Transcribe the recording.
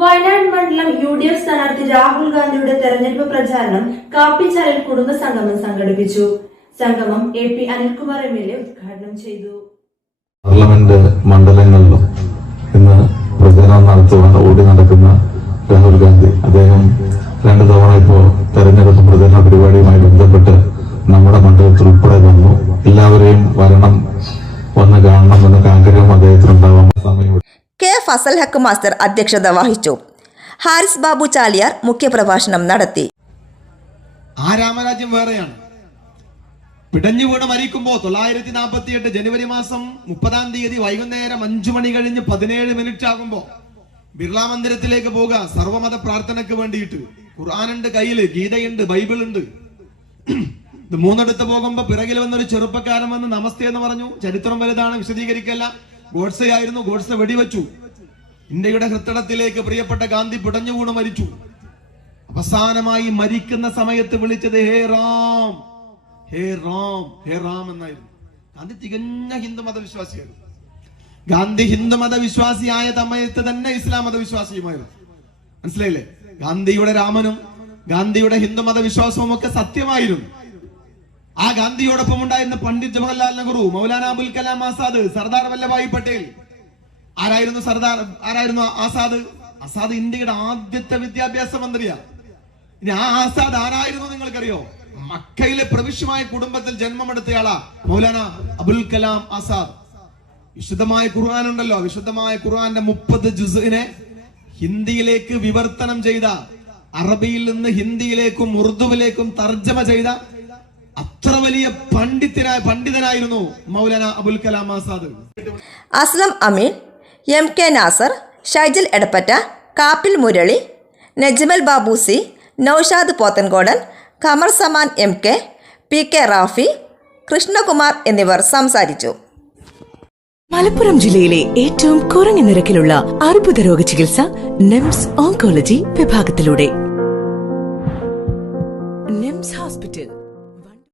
മണ്ഡലം U D F സ്ഥാനാർത്ഥി രാഹുൽ ഗാന്ധിയുടെ തെരഞ്ഞെടുപ്പ് പ്രചാരണം കാപ്പിച്ചാലിൽ കുടുംബ സംഗമം സംഘടിപ്പിച്ചു. സംഗമം A P Anilkumar M L A ഉദ്ഘാടനം ചെയ്തു. പാർലമെന്റ് മണ്ഡലങ്ങളിലും ഇന്ന് പ്രചരണം നടത്തുവാൻ ഓടി നടക്കുന്ന രാഹുൽ ഗാന്ധി അദ്ദേഹം രണ്ടു തവണ ഇപ്പോ തെരഞ്ഞെടുപ്പ് പ്രചരണ പരിപാടിയുമായി ബന്ധപ്പെട്ട് നമ്മുടെ മണ്ഡലത്തിൽ ഉൾപ്പെടെ വന്നു. എല്ലാവരെയും വരണം ഫസൽ ഹക്ക് മാസ്റ്റർ അധ്യക്ഷത വഹിച്ചു. ഹാരിസ് ബാബു ചാലിയാർ മുഖ്യപ്രഭാഷണം നടത്തി. ആ രാമരാജ്യം വേറെയാണ്. പിടഞ്ഞു വീണ് മരിക്കുമ്പോ തൊള്ളായിരത്തി നാൽപ്പത്തി എട്ട് ജനുവരി മാസം മുപ്പതാം തീയതി വൈകുന്നേരം അഞ്ചു മണി കഴിഞ്ഞ് പതിനേഴ് മിനിറ്റ് ആകുമ്പോൾ ബിർള മന്ദിരത്തിലേക്ക് പോകുക സർവമത പ്രാർത്ഥനയ്ക്ക് വേണ്ടിയിട്ട്. ഖുർആാനുണ്ട് കയ്യിൽ ഗീതയുണ്ട് ബൈബിൾ ഉണ്ട് ഇത് മൂന്നെടുത്ത് പോകുമ്പോൾ പിറകിൽ വന്നൊരു ചെറുപ്പക്കാരൻ വന്ന് നമസ്തേ എന്ന് പറഞ്ഞു. ചരിത്രം വലുതാണ് വിശദീകരിക്കല്ല. ഗോഡ്സെ ആയിരുന്നു ഗോഡ്സെ വെടിവെച്ചു. ഇന്ത്യയുടെ ഹൃത്തടത്തിലേക്ക് പ്രിയപ്പെട്ട ഗാന്ധി പിടഞ്ഞു മരിച്ചു. അവസാനമായി മരിക്കുന്ന സമയത്ത് വിളിച്ചത് ഹേ റാം ഹേ റാം ഹേ റാം എന്നായിരുന്നു. ഗാന്ധി തികഞ്ഞ ഹിന്ദു മതവിശ്വാസിയായിരുന്നു. ഗാന്ധി ഹിന്ദു മതവിശ്വാസിയായ സമയത്ത് തന്നെ ഇസ്ലാം മതവിശ്വാസിയുമായിരുന്നു. മനസ്സിലായില്ലേ? ഗാന്ധിയുടെ രാമനും ഗാന്ധിയുടെ ഹിന്ദു മതവിശ്വാസവും ഒക്കെ സത്യമായിരുന്നു. ആ ഗാന്ധിയോടൊപ്പം ഉണ്ടായിരുന്ന പണ്ഡിറ്റ് ജവഹർലാൽ നെഹ്റു മൗലാന അബുൽ കലാം ആസാദ് സർദാർ വല്ലഭായി പട്ടേൽ ആരായിരുന്നു സർദാർ? ആരായിരുന്നു ആസാദ്? ആസാദ് ഇന്ത്യയുടെ ആദ്യത്തെ വിദ്യാഭ്യാസ മന്ത്രിയാ. ഇനി ആ ആസാദ് ആരായിരുന്നു നിങ്ങൾക്കറിയോ? മക്കയിലെ പ്രവിശ്യമായ കുടുംബത്തിൽ ജന്മമെടുത്തയാളാ മൗലാന അബുൽ കലാം ആസാദ്. വിശുദ്ധമായ ഖുർആൻ ഉണ്ടല്ലോ. വിശുദ്ധമായ ഖുർആന്റെ മുപ്പത് ജുസിനെ ഹിന്ദിയിലേക്ക് വിവർത്തനം ചെയ്ത അറബിയിൽ നിന്ന് ഹിന്ദിയിലേക്കും ഉറുദുവിലേക്കും തർജമ ചെയ്ത അത്ര വലിയ പണ്ഡിതനായ പണ്ഡിതനായിരുന്നു Maulana Abul Kalam Azad. Aslam Ameen. M K Nasar Shyjil Edappatta Kappil Murali Najmal Babusi Noushad Pothankodan Qamar Zaman M K P K Rafi Krishnakumar എന്നിവർ സംസാരിച്ചു. മലപ്പുറം ജില്ലയിലെ ഏറ്റവും കുറഞ്ഞ നിരക്കിലുള്ള അർബുദ രോഗ ചികിത്സ നെംസ് ഓങ്കോളജി വിഭാഗത്തിലൂടെ.